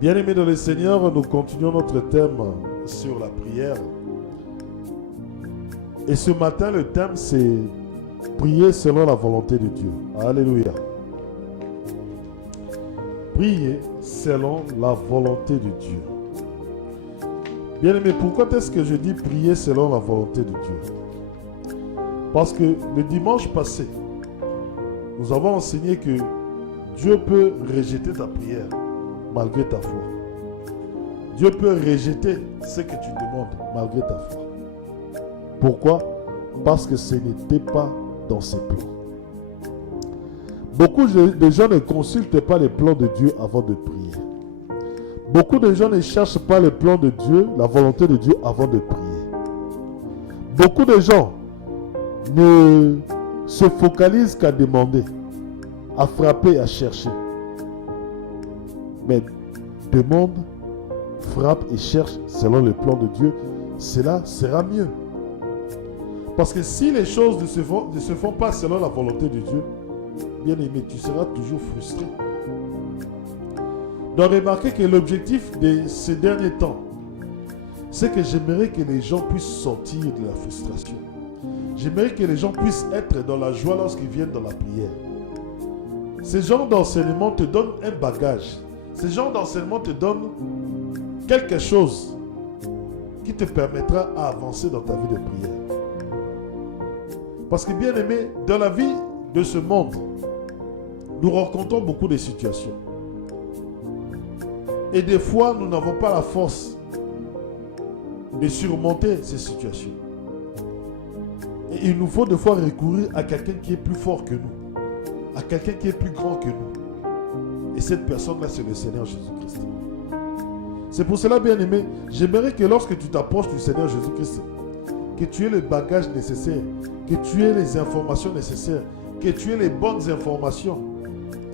Bien-aimés dans le Seigneur, nous continuons notre thème sur la prière. Et ce matin, le thème, c'est prier selon la volonté de Dieu. Alléluia. Prier selon la volonté de Dieu. Bien-aimés, pourquoi est-ce que je dis prier selon la volonté de Dieu? Parce que le dimanche passé, nous avons enseigné que Dieu peut rejeter ta prière malgré ta foi. Dieu peut rejeter ce que tu demandes malgré ta foi. Pourquoi? Parce que ce n'était pas dans ses plans. Beaucoup de gens ne consultent pas les plans de Dieu avant de prier. Beaucoup de gens ne cherchent pas les plans de Dieu, la volonté de Dieu avant de prier. Beaucoup de gens ne se focalisent qu'à demander, à frapper, à chercher. Mais demande, frappe et cherche selon le plan de Dieu, cela sera mieux. Parce que si les choses ne se font pas selon la volonté de Dieu, bien aimé, tu seras toujours frustré. Donc remarquez que l'objectif de ces derniers temps, c'est que j'aimerais que les gens puissent sortir de la frustration. J'aimerais que les gens puissent être dans la joie lorsqu'ils viennent dans la prière. Ce genre d'enseignement te donne un bagage. Ce genre d'enseignement te donne quelque chose qui te permettra d'avancer dans ta vie de prière. Parce que bien aimé, dans la vie de ce monde, nous rencontrons beaucoup de situations. Et des fois, nous n'avons pas la force de surmonter ces situations. Et il nous faut des fois recourir à quelqu'un qui est plus fort que nous, à quelqu'un qui est plus grand que nous. Et cette personne-là, c'est le Seigneur Jésus-Christ. C'est pour cela, bien aimé, j'aimerais que lorsque tu t'approches du Seigneur Jésus-Christ, que tu aies le bagage nécessaire, que tu aies les informations nécessaires, que tu aies les bonnes informations,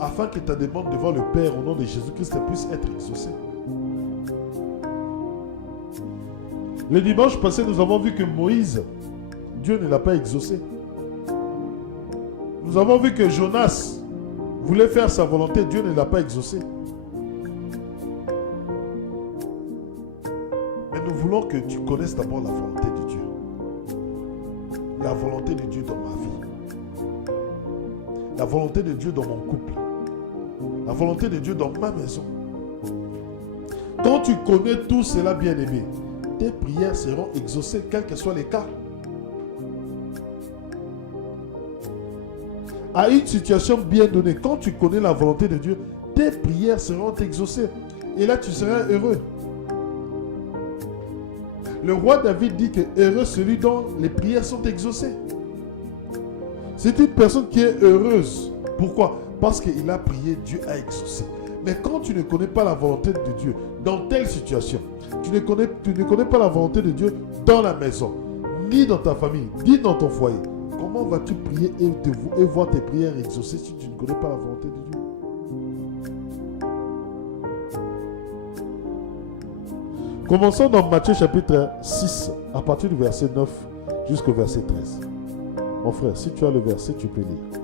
afin que ta demande devant le Père au nom de Jésus-Christ puisse être exaucée. Le dimanche passé, nous avons vu que Moïse, Dieu ne l'a pas exaucé. Nous avons vu que Jonas voulait faire sa volonté, Dieu ne l'a pas exaucé. Mais nous voulons que tu connaisses d'abord la volonté de Dieu. La volonté de Dieu dans ma vie. La volonté de Dieu dans mon couple. La volonté de Dieu dans ma maison. Quand tu connais tout cela, bien-aimé, tes prières seront exaucées, quels que soient les cas. À une situation bien donnée, quand tu connais la volonté de Dieu, tes prières seront exaucées. Et là, tu seras heureux. Le roi David dit que heureux celui dont les prières sont exaucées. C'est une personne qui est heureuse. Pourquoi? Parce qu'il a prié, Dieu a exaucé. Mais quand tu ne connais pas la volonté de Dieu dans telle situation, tu ne connais pas la volonté de Dieu dans la maison, ni dans ta famille, ni dans ton foyer, comment vas-tu prier et voir tes prières exaucées si tu ne connais pas la volonté de Dieu? Commençons dans Matthieu chapitre 6, à partir du verset 9 jusqu'au verset 13. Mon frère, si tu as le verset, tu peux lire.